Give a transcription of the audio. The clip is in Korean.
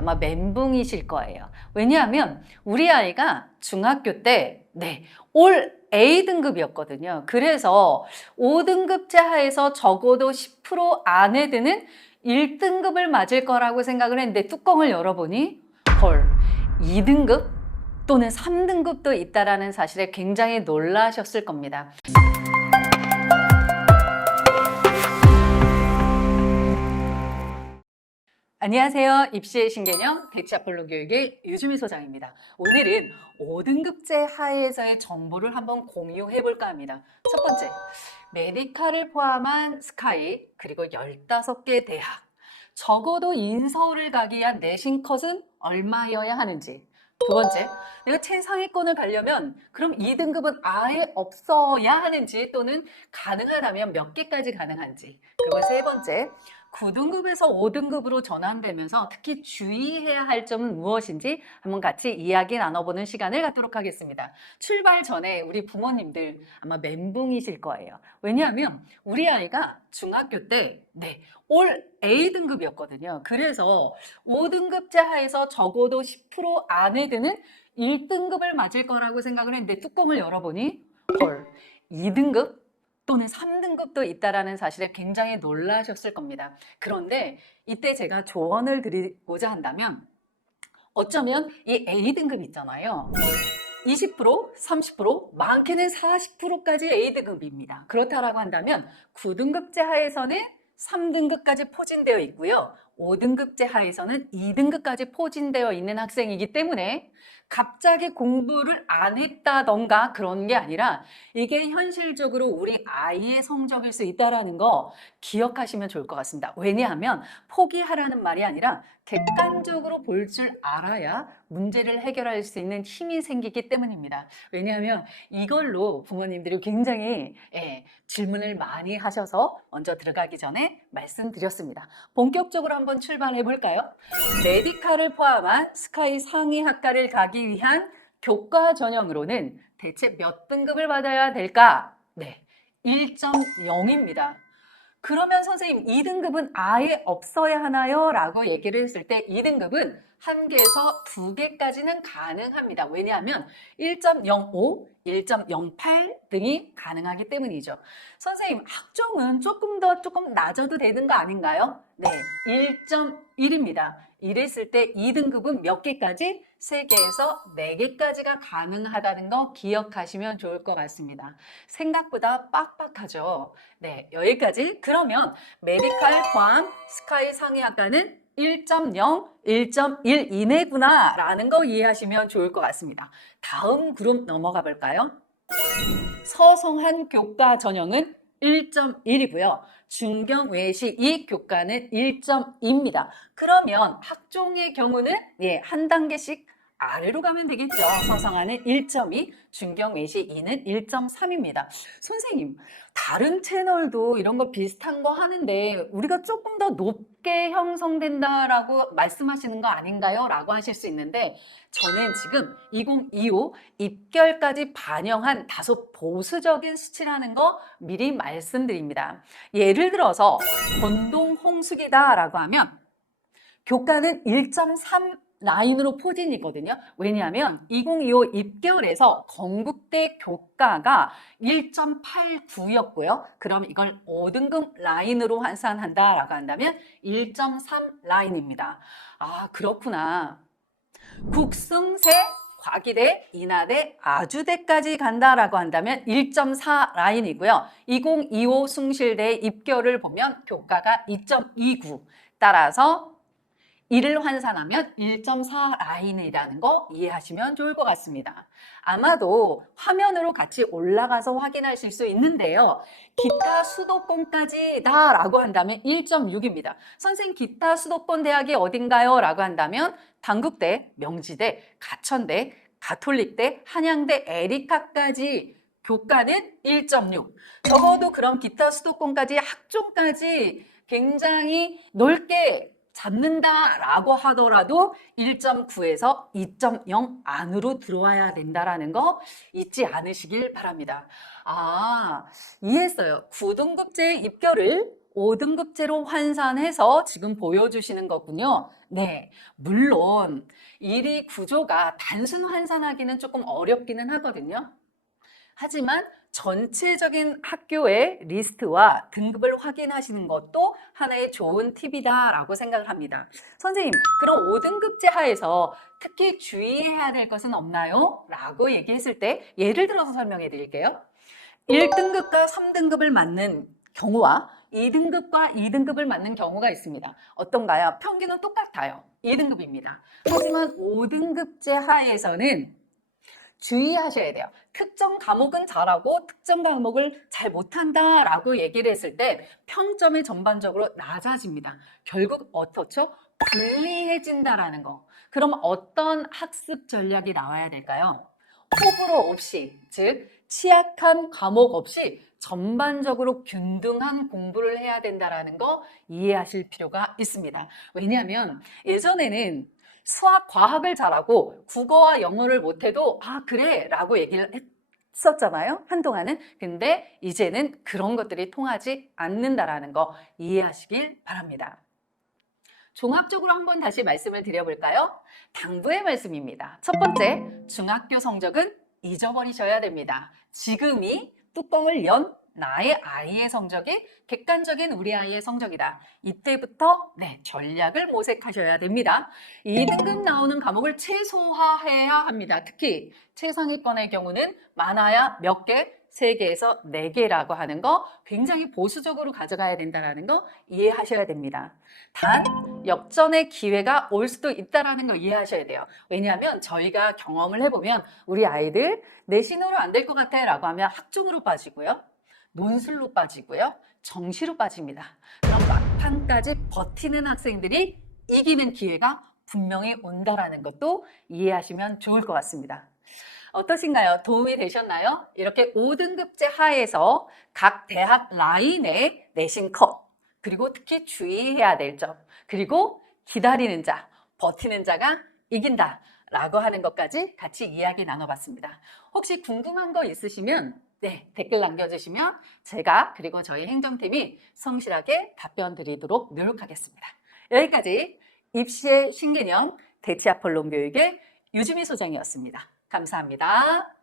아마 멘붕이실 거예요. 왜냐하면 우리 아이가 중학교 때 올 A등급이었거든요. 그래서 5등급제 하에서 적어도 10% 안에 드는 1등급을 맞을 거라고 생각을 했는데 뚜껑을 열어보니 헐, 2등급 또는 3등급도 있다라는 사실에 굉장히 놀라셨을 겁니다. 안녕하세요. 입시의 신개념 대치아폴로 교육의 유주미 소장입니다. 오늘은 5등급제 하에서의 정보를 한번 공유해 볼까 합니다. 첫 번째, 메디칼을 포함한 스카이 그리고 15개 대학, 적어도 인서울을 가기 위한 내신 컷은 얼마여야 하는지. 두 번째, 내가 최상위권을 가려면 그럼 2등급은 아예 없어야 하는지 또는 가능하다면 몇 개까지 가능한지. 그리고 세 번째, 9등급에서 5등급으로 전환되면서 특히 주의해야 할 점은 무엇인지 한번 같이 이야기 나눠보는 시간을 갖도록 하겠습니다. 출발 전에 우리 부모님들 아마 멘붕이실 거예요. 왜냐하면 우리 아이가 중학교 때 올 A등급이었거든요. 그래서 5등급제 하에서 적어도 10% 안에 드는 1등급을 맞을 거라고 생각을 했는데 뚜껑을 열어보니 헐, 2등급? 또는 3등급도 있다라는 사실에 굉장히 놀라셨을 겁니다. 그런데 이때 제가 조언을 드리고자 한다면 어쩌면 이 A등급 있잖아요. 20%, 30%, 많게는 40%까지 A등급입니다. 그렇다라고 한다면 9등급제 하에서는 3등급까지 포진되어 있고요. 5등급제 하에서는 2등급까지 포진되어 있는 학생이기 때문에 갑자기 공부를 안 했다던가 그런 게 아니라 이게 현실적으로 우리 아이의 성적일 수 있다는 거 기억하시면 좋을 것 같습니다. 왜냐하면 포기하라는 말이 아니라 객관적으로 볼 줄 알아야 문제를 해결할 수 있는 힘이 생기기 때문입니다. 왜냐하면 이걸로 부모님들이 굉장히 질문을 많이 하셔서 먼저 들어가기 전에 말씀드렸습니다. 본격적으로 한번 출발해 볼까요? 메디칼을 포함한 스카이 상위 학과를 가기 위한 교과 전형으로는 대체 몇 등급을 받아야 될까? 1.0입니다. 그러면 선생님 2등급은 아예 없어야 하나요? 라고 얘기를 했을 때 2등급은 1개에서 2개까지는 가능합니다. 왜냐하면 1.05, 1.08 등이 가능하기 때문이죠. 선생님 학종은 조금 낮아도 되는 거 아닌가요? 1.1입니다. 이랬을 때 2등급은 몇 개까지? 3개에서 4개까지가 가능하다는 거 기억하시면 좋을 것 같습니다. 생각보다 빡빡하죠. 여기까지. 그러면 메디칼 포함 스카이 상위학과는 1.0, 1.1 이내구나 라는 거 이해하시면 좋을 것 같습니다. 다음 그룹 넘어가 볼까요? 서성한 교과 전형은 1.1이고요. 중경외시 이 교과는 1.2입니다. 그러면 학종의 경우는 한 단계씩 아래로 가면 되겠죠. 서성한은 1.2, 중경외시 2는 1.3입니다. 선생님, 다른 채널도 이런 거 비슷한 거 하는데 우리가 조금 더 높게 형성된다라고 말씀하시는 거 아닌가요? 라고 하실 수 있는데 저는 지금 2025 입결까지 반영한 다소 보수적인 수치라는 거 미리 말씀드립니다. 예를 들어서 권동홍수기다라고 하면 교과는 1.3 라인으로 포진이거든요. 왜냐하면 2025 입결에서 건국대 교과가 1.89였고요. 그럼 이걸 5등급 라인으로 환산한다라고 한다면 1.3 라인입니다. 아, 그렇구나. 국승세, 과기대, 인하대, 아주대까지 간다라고 한다면 1.4 라인이고요. 2025 숭실대 입결을 보면 교과가 2.29. 따라서 이를 환산하면 1.4 라인이라는 거 이해하시면 좋을 것 같습니다. 아마도 화면으로 같이 올라가서 확인하실 수 있는데요. 기타 수도권까지다 라고 한다면 1.6입니다. 선생님 기타 수도권 대학이 어딘가요? 라고 한다면 단국대, 명지대, 가천대, 가톨릭대, 한양대, 에리카까지 교과는 1.6. 적어도 그럼 기타 수도권까지 학종까지 굉장히 넓게 잡는다라고 하더라도 1.9에서 2.0 안으로 들어와야 된다라는 거 잊지 않으시길 바랍니다. 아, 이해했어요. 9등급제 입결을 5등급제로 환산해서 지금 보여주시는 거군요. 네, 물론 이 구조가 단순 환산하기는 조금 어렵기는 하거든요. 하지만 전체적인 학교의 리스트와 등급을 확인하시는 것도 하나의 좋은 팁이다라고 생각을 합니다. 선생님, 그럼 5등급제 하에서 특히 주의해야 될 것은 없나요? 라고 얘기했을 때 예를 들어서 설명해 드릴게요. 1등급과 3등급을 맞는 경우와 2등급과 2등급을 맞는 경우가 있습니다. 어떤가요? 평균은 똑같아요. 2등급입니다. 하지만 5등급제 하에서는 주의하셔야 돼요. 특정 과목은 잘하고 특정 과목을 잘 못한다라고 얘기를 했을 때 평점이 전반적으로 낮아집니다. 결국 어떻죠? 불리해진다라는 거. 그럼 어떤 학습 전략이 나와야 될까요? 호불호 없이, 즉 취약한 과목 없이 전반적으로 균등한 공부를 해야 된다라는 거 이해하실 필요가 있습니다. 왜냐하면 예전에는 수학, 과학을 잘하고 국어와 영어를 못해도 아 그래 라고 얘기를 했었잖아요. 한동안은. 근데 이제는 그런 것들이 통하지 않는다라는 거 이해하시길 바랍니다. 종합적으로 한번 다시 말씀을 드려볼까요? 당부의 말씀입니다. 첫 번째, 중학교 성적은 잊어버리셔야 됩니다. 지금이 뚜껑을 연 나의 아이의 성적이 객관적인 우리 아이의 성적이다. 이때부터 전략을 모색하셔야 됩니다. 2등급 나오는 과목을 최소화해야 합니다. 특히 최상위권의 경우는 많아야 몇 개? 3개에서 4개라고 하는 거 굉장히 보수적으로 가져가야 된다는 거 이해하셔야 됩니다. 단 역전의 기회가 올 수도 있다는 거 이해하셔야 돼요. 왜냐하면 저희가 경험을 해보면 우리 아이들 내신으로 안 될 것 같아 라고 하면 학종으로 빠지고요. 논술로 빠지고요. 정시로 빠집니다. 그럼 막판까지 버티는 학생들이 이기는 기회가 분명히 온다라는 것도 이해하시면 좋을 것 같습니다. 어떠신가요? 도움이 되셨나요? 이렇게 5등급제 하에서 각 대학 라인의 내신 컷, 그리고 특히 주의해야 될 점, 그리고 기다리는 자, 버티는 자가 이긴다 라고 하는 것까지 같이 이야기 나눠봤습니다. 혹시 궁금한 거 있으시면 댓글 남겨주시면 제가 그리고 저희 행정팀이 성실하게 답변 드리도록 노력하겠습니다. 여기까지 입시의 신개념 대치아폴론 교육의 유지미 소장이었습니다. 감사합니다.